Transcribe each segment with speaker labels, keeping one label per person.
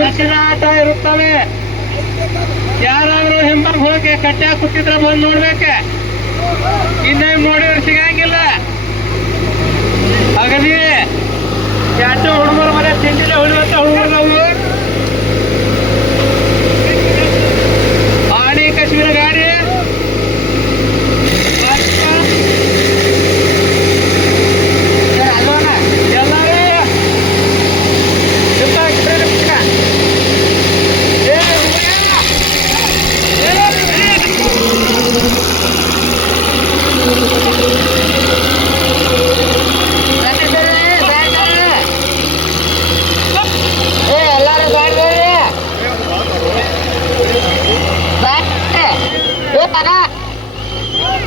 Speaker 1: ದಕ್ಷಿಣ ಆಟ ಇರುತ್ತವೆ. ಯಾರಾದ್ರೂ ಹಿಂಬಾಗ್ ಹೋಗಿ ಕಟ್ಟೆ ಕೂತಿದ್ರೆ ಬಂದು ನೋಡ್ಬೇಕೆ? ಇನ್ನೇ ನೋಡಿ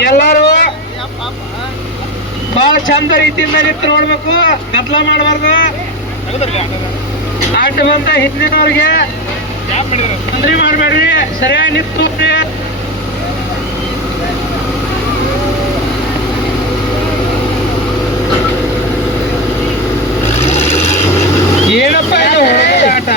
Speaker 1: ಎಲ್ಲಾರು ಬಹಳ ಚಂದ ರೀತಿಯಿಂದ ನಿಂತು ನೋಡ್ಬೇಕು. ಗದ್ಲ ಮಾಡಬಾರ್ದು. ಆಟ ಬಂದ ಹಿಂದಿನವ್ರಿಗೆ. ತೊಂದ್ರೆ ಮಾಡಬೇಡ್ರಿ. ಸರಿಯಾಗಿ ನಿಂತು. ಏನಪ್ಪ ಇದು? ಆಟ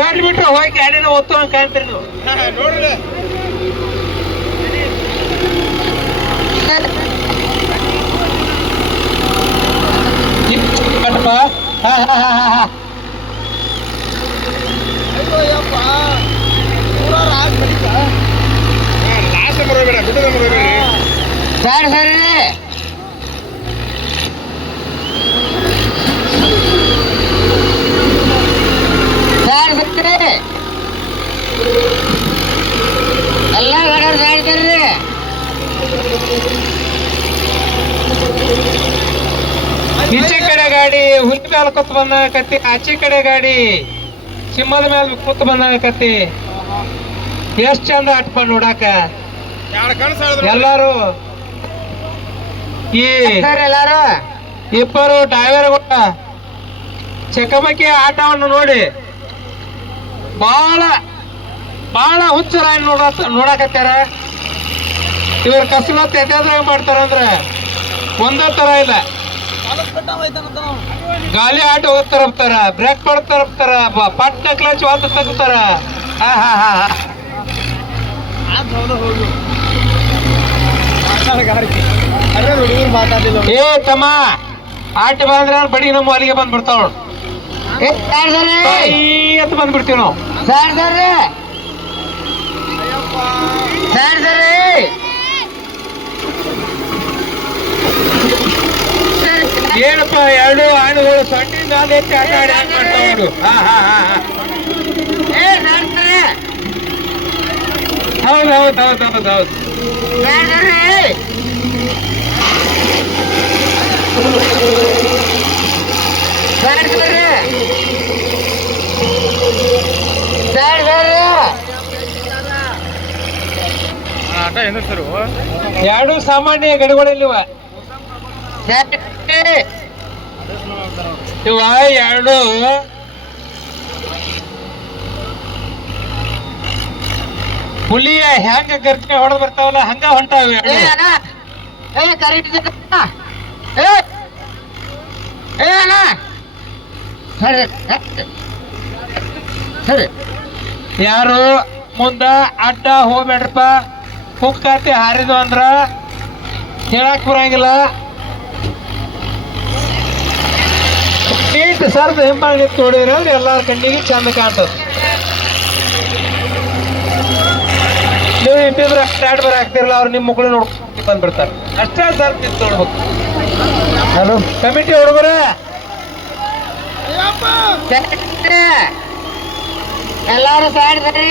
Speaker 1: ಎರಡು ಬಿಟ್ರೆ ಹೋಗಿ ಗಾಡಿನ ಒತ್ತು ಅಂತ ಕಾಣ್ತೀರಿ ನೀವು. ಸರ್ ಸರಿ. ಈಚೆ ಕಡೆ ಗಾಡಿ ಹುಲಿ ಮೇಲೆ ಕೂತ್ ಬಂದಾಗತ್ತಿ ಆಚೆ ಕಡೆ ಗಾಡಿ ಸಿಂಹದ ಮೇಲೆ ಕೂತ್ ಬಂದಾಗತ್ತಿ ಎಷ್ಟ್ ಚಂದ ಆಟಪ ನೋಡಾಕ. ಎಲ್ಲಾರು. ಈ
Speaker 2: ಎಲ್ಲಾರು?
Speaker 1: ಇಬ್ಬರು ಡ್ರೈವರ್ಗಳ ಚಕಮಕಿ ಆಟವನ್ನು ನೋಡಿ ಬಹಳ ಬಹಳ ಹುಚ್ಚರಾಗಿ ನೋಡ ನೋಡಾಕತ್ತಾರ ಇವ್ರ ಕಸರತ್ ಮಾಡ್ತಾರ ಅಂದ್ರೆ ಒಂದೇ ತರ ಇಲ್ಲ. ಗಾಲಿ ಆಟ ತರಪ್ತಾರ ಬ್ರೇಕ್ ಮಾಡ್ತಾರ ಹೋಗ್ತಾರ ಪಟ್ಟ ಕ್ಲಚ್ ವಾತ ತೆಗ್ತಾರ. ಹಾ ಹಾ ಹಾ ಏ ತಮ್ಮ ಆಟ ಬಂದ್ರೆ ಬಡಿ ನಮ್ಮ ಅಲ್ಲಿಗೆ ಬಂದ್ಬಿಡ್ತಾವ ಅಂತ ಬಂದ್ಬಿಡ್ತೀವಿ ನಾವು.
Speaker 2: ಸರ್? ಸರ್ ಸರ್ ಸರಿ?
Speaker 1: ಏನಪ್ಪ ಎರಡು ಹಣ್ಣುಗಳು ಸಣ್ಣ ಆಗೈತೆ ಆಟ ಆಡಿ ಹಂಗೆ ಹೌದು ಹೌದು ಹೌದು ಹೌದು ಹೌದು. ಎರಡು ಸಾಮಾನ್ಯ
Speaker 2: ಗಡಿಗಳಿಲ್ವ
Speaker 1: ಇವ ಎರಡು. ಹುಲಿಯ ಹೆಂಗ ಗರ್ಜನೆ ಹೊಡೆದ್ ಬರ್ತಾವಲ್ಲ ಹಂಗ ಹೊಂಟಾವ ಯಾರು? ಮುಂದ ಅಡ್ಡ ಹೋಗ್ಬೇಡ್ರಪ್ಪ. ಹುಕ್ಕಾತಿ ಹಾರಿದು ಅಂದ್ರ ಹೇಳಕ್ ಬರಂಗಿಲ್ಲ. ನೀಟ್ ಸರ್ದ ನಿಂತು ನೋಡಿದ್ರೆ ಅಂದ್ರೆ ಎಲ್ಲಾರ ಕಣ್ಣಿಗೆ ಚಂದ ಕಾಣ್ತದೆ ನೀವು ಇಬ್ಬಿಬ್ರು ಸ್ಟಾರ್ಟ್ ಬರ ಆಗ್ತಿರಲ್ಲ ಅವ್ರು ನಿಮ್ಮ ಮಕ್ಕಳು ನೋಡ್ಕೊಂಡು ಬಂದ್ಬಿಡ್ತಾರೆ ಅಷ್ಟೇ ಸರ್ ನಿಂತು ನೋಡ್ಬೇಕು ಹಲೋ ಕಮಿಟಿ ಹುಡುಗರ
Speaker 2: ಎಲ್ಲಾರು ಸೈಡ್ ಸರಿ.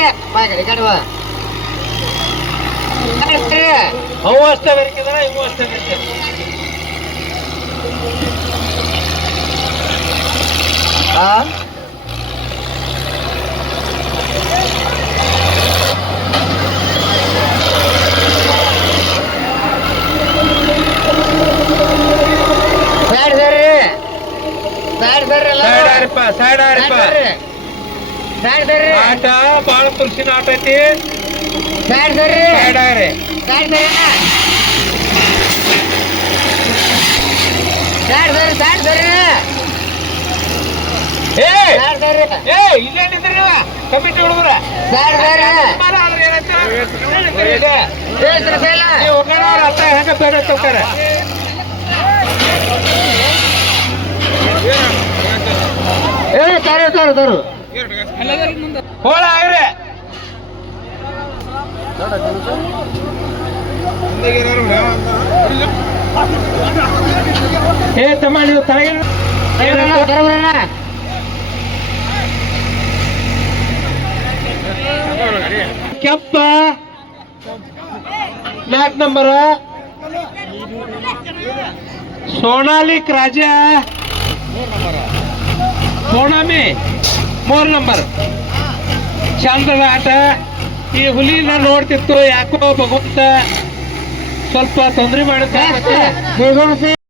Speaker 1: ಅವು ಅಷ್ಟೇ ಬೆರಕಿದಾರ ಇವು ಅಷ್ಟೇ ಬೆರಕಿದಾರ
Speaker 2: ಆ? ಸೈಡ್ ಸರಿ ಸೈಡ್ ಸರಿ ಎಲ್ಲಾರು.
Speaker 1: ಸೈಡ್ ಆರಿಪ್ಪ ಸೈಡ್ ಆರಿಪ್ಪ
Speaker 2: ಸೈಡ್ ಸರಿ
Speaker 1: ಆಟ ಬಾಳ ತುರ್ಸಿನ ಆಟ ಐತಿ
Speaker 2: ಸೈಡ್ ಸರಿ
Speaker 1: ಸೈಡ್ ಆರಿ
Speaker 2: ಸೈಡ್ ಸರಿ ಸೈಡ್ ಸರಿ ಸೈಡ್ ಸರಿ
Speaker 1: ಏ
Speaker 2: ಸೈಡ್ ಸರಿ
Speaker 1: ಏ ಇಲ್ಲೇ ನಿಂದ್ರಿ ನೀವ? ಕಮಿಟಿ ಹುಡುಗರ. ಅತ್ತ ಹೆಂಗ ಬೇಡ ತಗೋತಾರ.
Speaker 2: ಏ ತರು ತರು ತರು.
Speaker 1: ಹೋಳ ಆಗ್ರೆ ಏ ತಮ್ಮ ನೀವು ತಲೆಗೆ
Speaker 2: ಬರೋಣ ಬರೋಣ
Speaker 1: ಕೆಂಪ. ನಾಲ್ಕು ನಂಬರ್. ಸೋನಾಲಿಕ್ ರಾಜ. ಸೋನಾಮಿ. ಮೂರ್ ನಂಬರ್. ಚಂದದ ಆಟ. ಈ ಹುಲಿನ ನೋಡ್ತಿತ್ತು ಯಾಕೋ ಭಗವಂತ ಸ್ವಲ್ಪ ತೊಂದರೆ ಮಾಡುತ್ತೆ.